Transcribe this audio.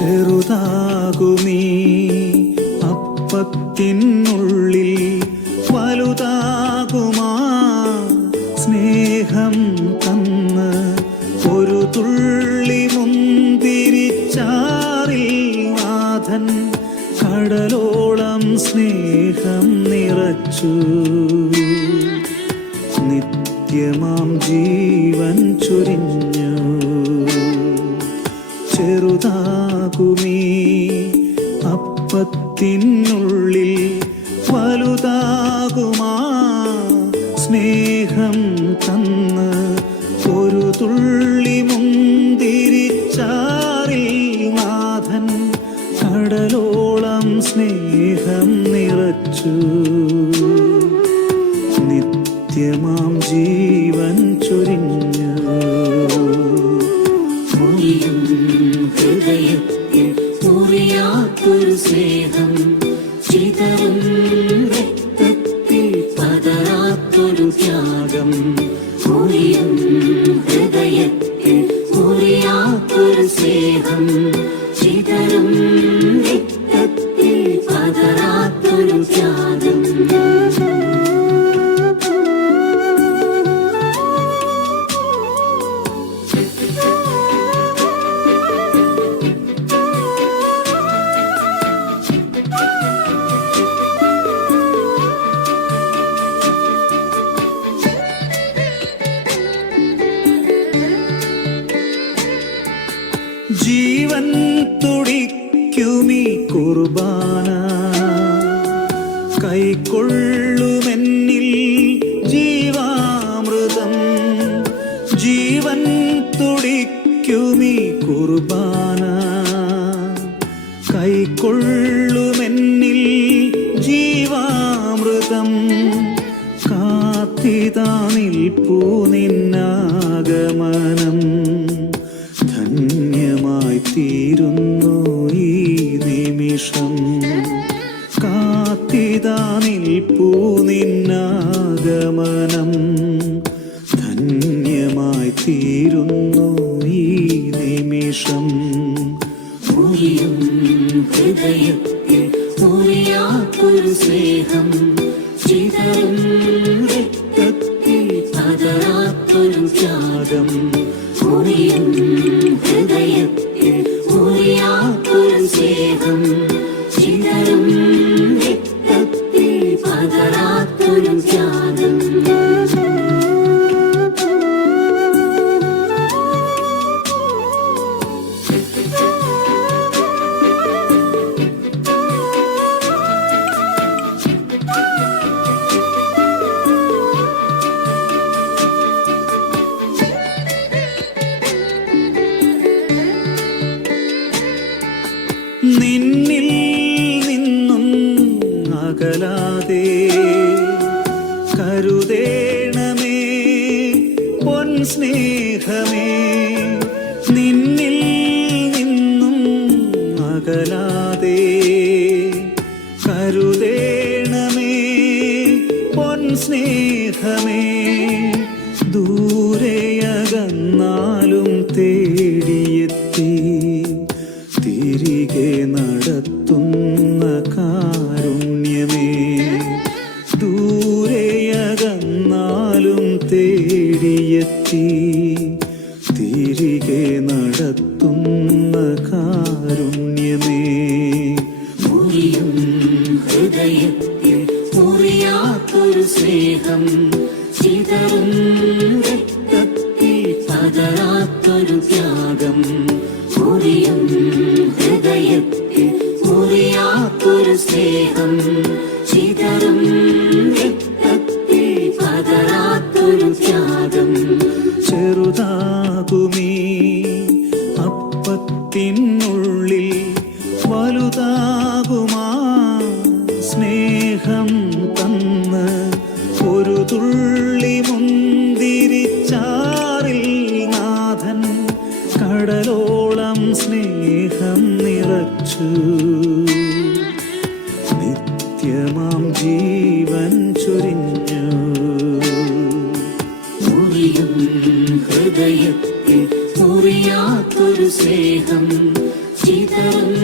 ചെറുതാകുമീ. അപ്പത്തിനുള്ളിൽ വലുതാകുമാ. സ്നേഹം തന്ന് ഒരു തുള്ളി മുന്തിരിച്ചാറിൽ നാഥൻ കടലോളം സ്നേഹം നിറച്ചു. നിത്യമാം ജീവൻ ചൊരിഞ്ഞു. ചെറുതാകുമീ. അപ്പത്തിനുള്ളിൽ വലുതാകുമാ. സ്നേഹം തന്ന് ഒരു തുള്ളി മുന്തിരിച്ചാറിൽ നാഥൻ കടലോളം സ്നേഹം നിറച്ചു. നിത്യമാം ജീവൻ ചൊരിഞ്ഞു. സ്നേഹം ചിതറും രക്തത്തിൽ പതരാത്തൊരു ത്യാഗം മുറിയും ജീവൻ തുടിക്കുമീ കുർബാന. കൈക്കൊള്ളുമെന്നിൽ ജീവാമൃതം. ജീവൻ തുടിക്കുമീ കുർബാന. കൈക്കൊള്ളുമെന്നിൽ ജീവാമൃതം. കാത്തിതാ നിൽപ്പൂ നിന്നാഗമനം. തീരുന്നു ഈ നിമിഷം. കാത്തിതാ നിൽപ്പൂ നിന്നാഗമനം. ധന്യമായി തീരുന്നു ഈ നിമിഷം. മുറിയും ഹൃദയത്തിൽ മുറിയാത്തൊരു സ്നേഹം. ചിതറും രക്തത്തിൽ പതരാത്തൊരു ത്യാഗം. മുറിയും അകലാതെ കരുതേണമേ പൊൻ സ്നേഹമേ നിന്നിൽ നിന്നും അകലാതെ കരുതേണമേ പൊൻ സ്നേഹമേ ദൂരെയകന്നാലും തേടിയെത്തി തേടിയെത്തി തിരികെ നടത്തുന്ന കാരുണ്യമേ. മുറിയും ഹൃദയത്തിൽ മുറിയാത്തൊരു സ്നേഹം ചിതറും രക്തത്തിൽ പതരാത്തൊരു ത്യാഗം. മുറിയും ഹൃദയത്തിൽ മുറിയാത്തൊരു സ്നേഹം വലുതാകുമാ സ്നേഹം തന്ന് ഒരു തുള്ളി മുന്തിരിച്ചാറിൽ നാഥൻ കടലോളം സ്നേഹം നിറച്ചു. നിത്യമാം ജീവൻ ചൊരിഞ്ഞു. ഹൃദയത്തിൽ മുറിയാത്തൊരു സ്നേഹം ചിതറും